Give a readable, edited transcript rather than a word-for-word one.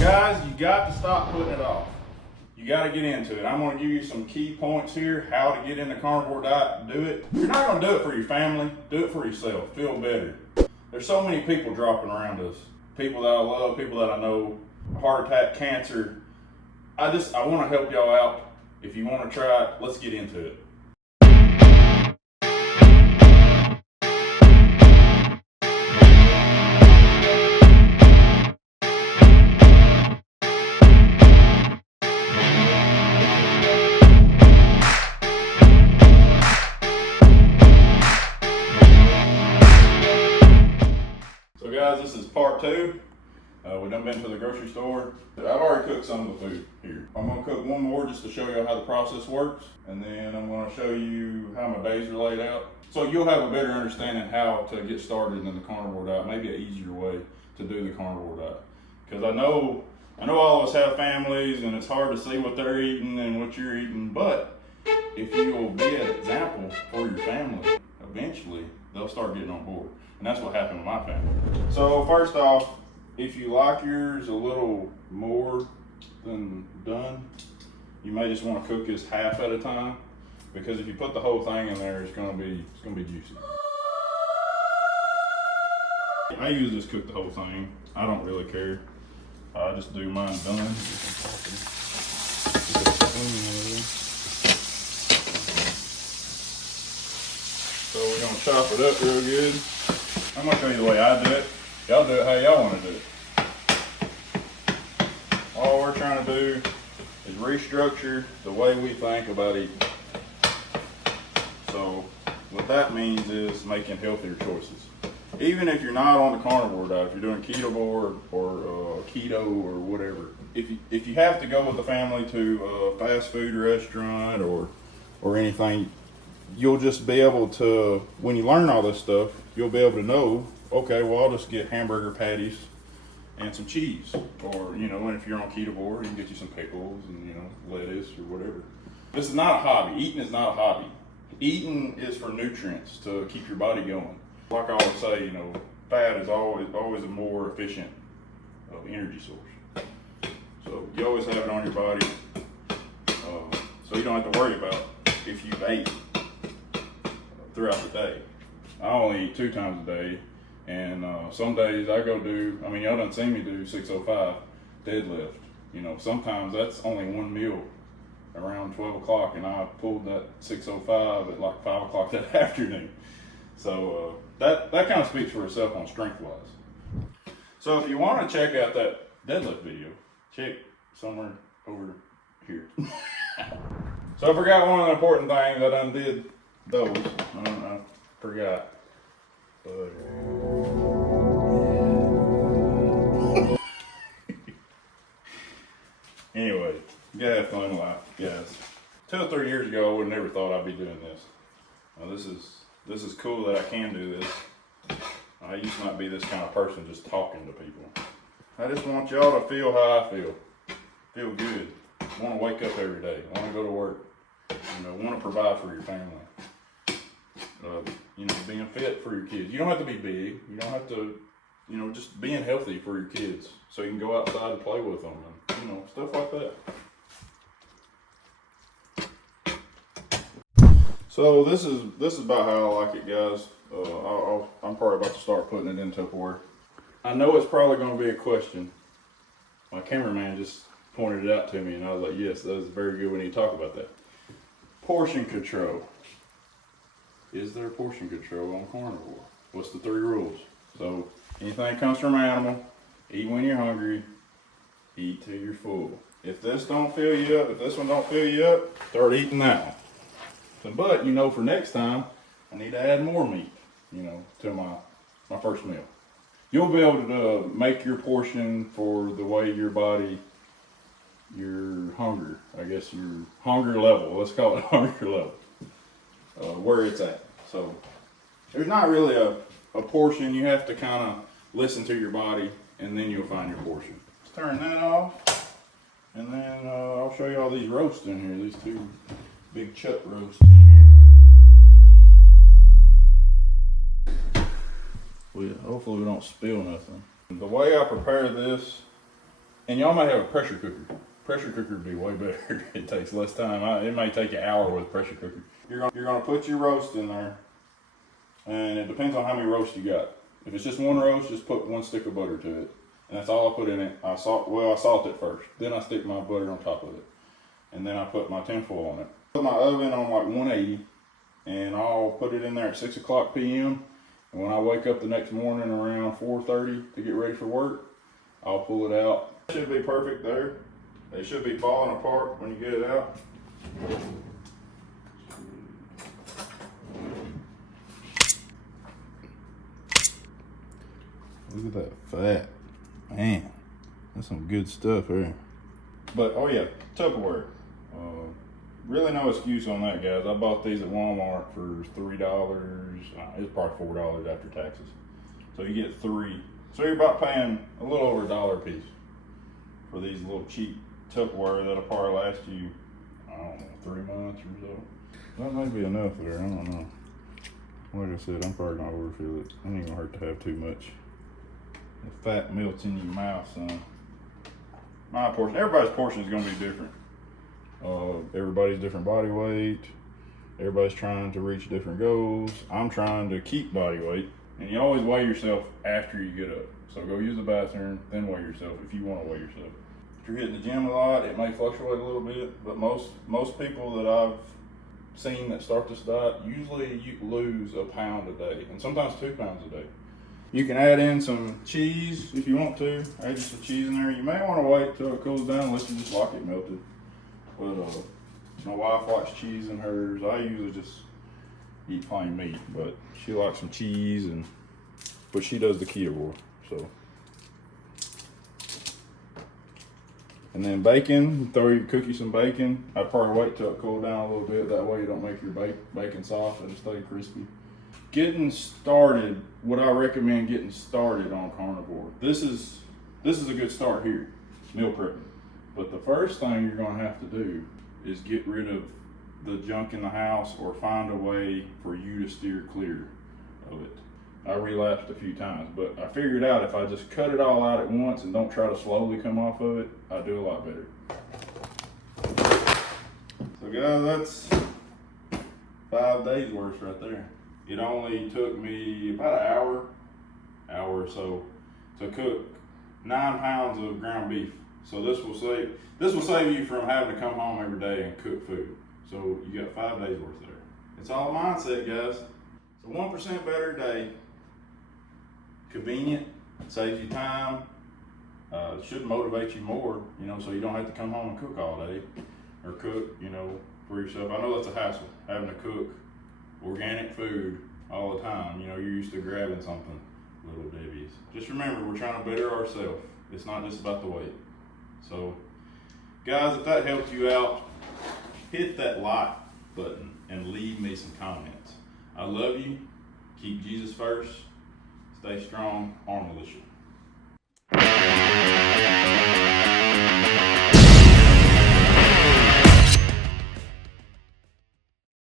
Guys, you got to stop putting it off. You got to get into it. I'm going to give you some key points here, how to get in the carnivore diet and do it. You're not going to do it for your family, do it for yourself. Feel better. There's so many people dropping around us. People that I love, people that I know, heart attack, cancer. I want to help y'all out. If you want to try it, let's get into it. So guys, this is part 2. We done been to the grocery store. I've already cooked some of the food here. I'm gonna cook one more just to show you how the process works. And then I'm gonna show you how my days are laid out. So you'll have a better understanding how to get started in the carnivore diet, maybe an easier way to do the carnivore diet. Because I know all of us have families and it's hard to see what they're eating and what you're eating, but if you will be an example for your family, eventually they'll start getting on board. And that's what happened to my family. So first off, if you like yours a little more than done, you may just want to cook this half at a time, because if you put the whole thing in there, it's gonna be juicy. I usually just cook the whole thing. I don't really care. I just do mine done. So we're gonna chop it up real good. I'm gonna show you the way I do it. Y'all do it how y'all want to do it. All we're trying to do is restructure the way we think about eating. So what that means is making healthier choices. Even if you're not on the carnivore diet, if you're doing ketovore or keto or whatever, if you have to go with the family to a fast food restaurant or anything, you'll just be able to, when you learn all this stuff, you'll be able to know, okay, well, I'll just get hamburger patties and some cheese. Or, and if you're on ketovore, you can get you some pickles and, lettuce or whatever. This is not a hobby. Eating is not a hobby. Eating is for nutrients to keep your body going. Like I always say, fat is always a more efficient energy source. So you always have it on your body. So you don't have to worry about if you've ate throughout the day. I only eat 2 times a day. And some days I go do, y'all done seen me do 605 deadlift. Sometimes that's only one meal around 12 o'clock, and I pulled that 605 at like 5 o'clock that afternoon. So that kind of speaks for itself on strength-wise. So if you want to check out that deadlift video, check somewhere over here. So I forgot one of the important things. I done did those. I forgot. Anyway, you gotta have fun in life, guys. 2 or 3 years ago, I would have never thought I'd be doing this. This is cool that I can do this. I used to not be this kind of person, just talking to people. I just want y'all to feel how I feel. Feel good. Want to wake up every day. Want to go to work. Want to provide for your family. Being fit for your kids. You don't have to be big. You don't have to, just being healthy for your kids, so you can go outside and play with them, and stuff like that. So this is about how I like it, guys. I'm probably about to start putting it in Tupperware. I know it's probably going to be a question. My cameraman just pointed it out to me, and I was like, yes, that is very good. We need to talk about that. Portion control. Is there portion control on carnivore? What's the 3 rules? So anything that comes from an animal, eat when you're hungry, eat till you're full. If this don't fill you up, if this one don't fill you up, start eating that one. So, but for next time, I need to add more meat, to my first meal. You'll be able to make your portion for the way your body, your hunger, your hunger level, let's call it hunger level. Where it's at. So there's not really a portion. You have to kind of listen to your body, and then you'll find your portion. Let's turn that off, and then I'll show you all these roasts in here. These 2 big chuck roasts in here. Hopefully we don't spill nothing. The way I prepare this And y'all might have a pressure cooker. Pressure cooker would be way better. It takes less time. It may take an hour with a pressure cooker. You're gonna put your roast in there, and it depends on how many roasts you got. If it's just one roast, just put 1 stick of butter to it, and that's all I put in it. I salt it first, then I stick my butter on top of it, and then I put my tinfoil on it. Put my oven on like 180, and I'll put it in there at 6 o'clock p.m. And when I wake up the next morning around 4:30 to get ready for work, I'll pull it out. It should be perfect there. It should be falling apart when you get it out. Look at that fat. Man, that's some good stuff here. But, oh yeah, Tupperware. Really no excuse on that, guys. I bought these at Walmart for $3. It's probably $4 after taxes. So you get 3. So you're about paying a little over $1 a piece for these little cheap Tupperware that'll probably last you, I don't know, 3 months or so. That might be enough there, I don't know. Like I said, I'm probably gonna overfill it. It ain't gonna hurt to have too much. The fat melts in your mouth, son. My portion, everybody's portion is gonna be different. Everybody's different body weight. Everybody's trying to reach different goals. I'm trying to keep body weight. And you always weigh yourself after you get up. So go use the bathroom, then weigh yourself if you want to weigh yourself. If you're hitting the gym a lot, it may fluctuate a little bit, but most people that I've seen that start this diet, usually you lose a pound a day, and sometimes 2 pounds a day. You can add in some cheese if you want to. Add just some cheese in there. You may want to wait till it cools down unless you just like it melted. But my wife likes cheese in hers. I usually just eat plain meat, but she likes some cheese, but she does the keto, so. And then bacon, cook you some bacon. I'd probably wait till it cool down a little bit. That way you don't make your bacon soft and stay crispy. Getting started, what I recommend getting started on carnivore. This is a good start here, meal prepping. But the first thing you're gonna have to do is get rid of the junk in the house or find a way for you to steer clear of it. I relapsed a few times, but I figured out if I just cut it all out at once and don't try to slowly come off of it, I do a lot better. So guys, that's 5 days worth right there. It only took me about an hour or so to cook 9 pounds of ground beef. So this will save you from having to come home every day and cook food. So you got 5 days worth there. It's all mindset, guys. So 1% better a day. Convenient, saves you time. Should motivate you more, so you don't have to come home and cook all day or cook, for yourself. I know that's a hassle, having to cook organic food all the time. You're used to grabbing something, Little Debbie's. Just remember, we're trying to better ourselves. It's not just about the weight. So, guys, if that helped you out, hit that like button and leave me some comments. I love you. Keep Jesus first. Stay strong. Arm Militia.